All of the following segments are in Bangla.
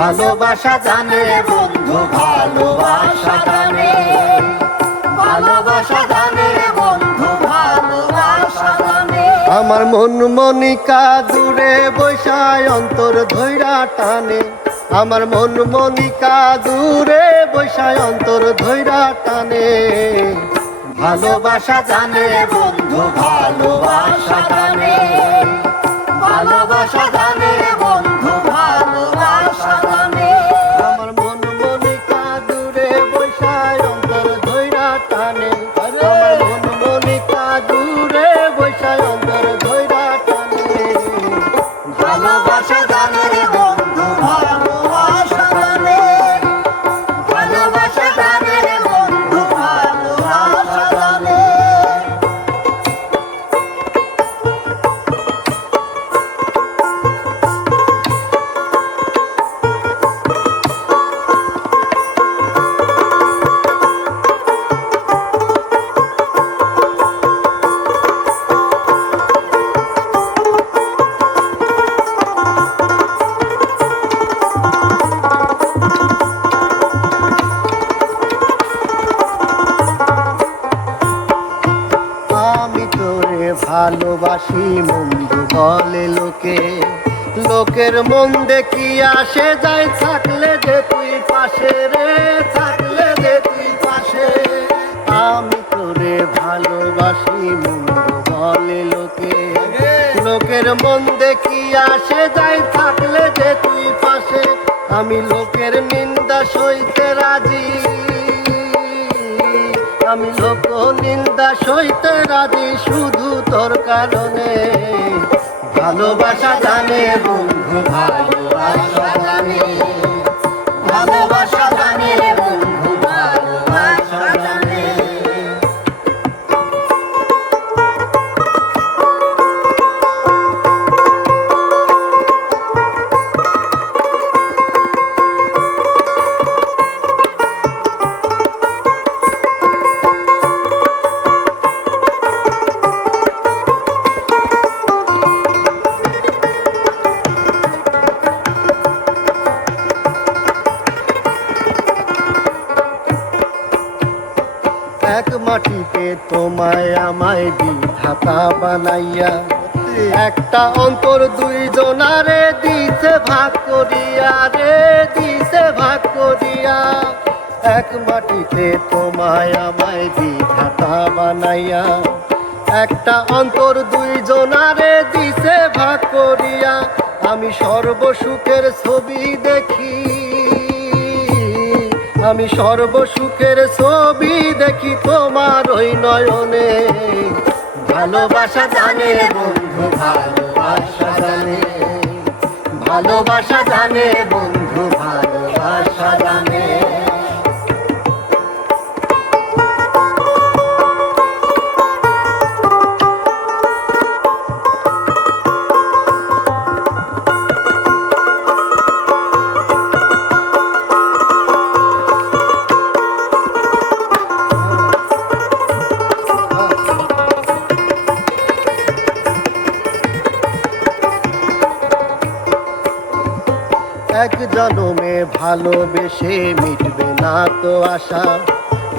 ভালোবাসা জানে বন্ধু, ভালোবাসা জানে, ভালোবাসা জানে বন্ধু, ভালোবাসা জানে। আমার মন মনিকা দূরে বৈশায় অন্তর ধৈরা টানে, আমার মন মনিকা দূরে বৈশায় অন্তর ধৈরা টানে। ভালোবাসা জানে বন্ধু, ভালোবাসা জানে, ভালোবাসা জানে বন্ধু, ভালোবাসা জানে। আমার মন মনিকা দূরে বৈশায় অন্তর ধৈরা টানে, আমার মন মনিকা দূরে বৈশায় অন্তর ধৈরা টানে। ভালোবাসা জানে বন্ধু, ভালোবাসা জানে, ভালোবাসা জানে বন্ধু, ভালোবাসা জানে। আমি তোরে ভালোবাসি বন্ধু বলে লোকে, লোকের মন দেখি আসে যায় থাকলে যে তুই পাশে রে, থাকলে যে তুই পাশে। আমি তোরে ভালোবাসি বন্ধু বলে লোকে, লোকের মন দেখি আসে যায় থাকলে যে তুই পাশে। আমি লোকের নিন্দা সইতে রাজি, আমি লোক নিন্দা সইতে রাজি শুধু তোর কারণে। ভালোবাসা জানে বন্ধু, ভালোবাসা জানে, ভালোবাসা জানে বন্ধু, ভালোবাসা জানে। এক মাটিতে তোমায় আমায় বিধাতা বানাইয়া, একটা অন্তর দুইজনারে দিছে ভাগ করিয়া রে, দিছে ভাগ করিয়া। এক মাটিতে তোমায় আমায় বিধাতা বানাইয়া, একটা অন্তর দুইজনারে দিছে ভাগ করিয়া। আমি সর্বসুখের ছবি দেখি, আমি সর্বসুখের ছবি দেখি তোমার ওই নয়নে। ভালোবাসা জানে বন্ধু, ভালোবাসা জানে, ভালোবাসা জানে বন্ধু, ভালোবাসা জানে। এক জনমে ভালোবেসে মিটবে না তো আশা,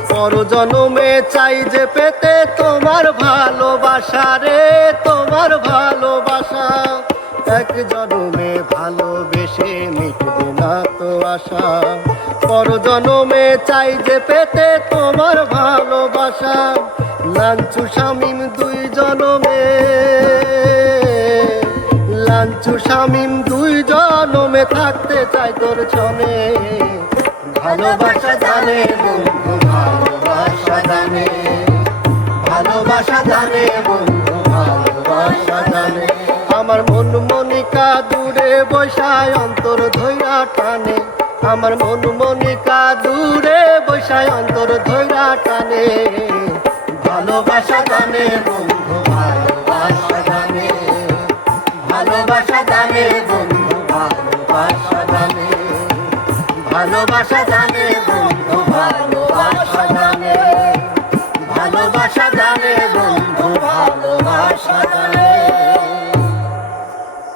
পর জনমে চাই যে পেতে তোমার ভালোবাসা রে, তোমার ভালোবাসা। এক জনমে ভালোবেসে মিটবে না তো আশা, পর জনমে চাই যে পেতে তোমার ভালোবাসা। লাঞ্চু শামিম দুই জনমে, লাঞ্চু শামিম দুই জনমে থাকতে চাই তোর ছনে। ভালোবাসা জানে বন্ধু, ভালোবাসা জানে, ভালোবাসা জানে বন্ধু, ভালোবাসা জানে। আমার মন মনিকা দূরে বৈশায় অন্তর ধৈরা টানে, আমার মন মনিকা দূরে বৈশায় অন্তর ধৈরা টানে। ভালোবাসা জানে বন্ধু, ভালোবাসা জানে, ভালোবাসা জানে বন্ধু, ভালোবাসা জানে, ভালোবাসা জানে বন্ধু।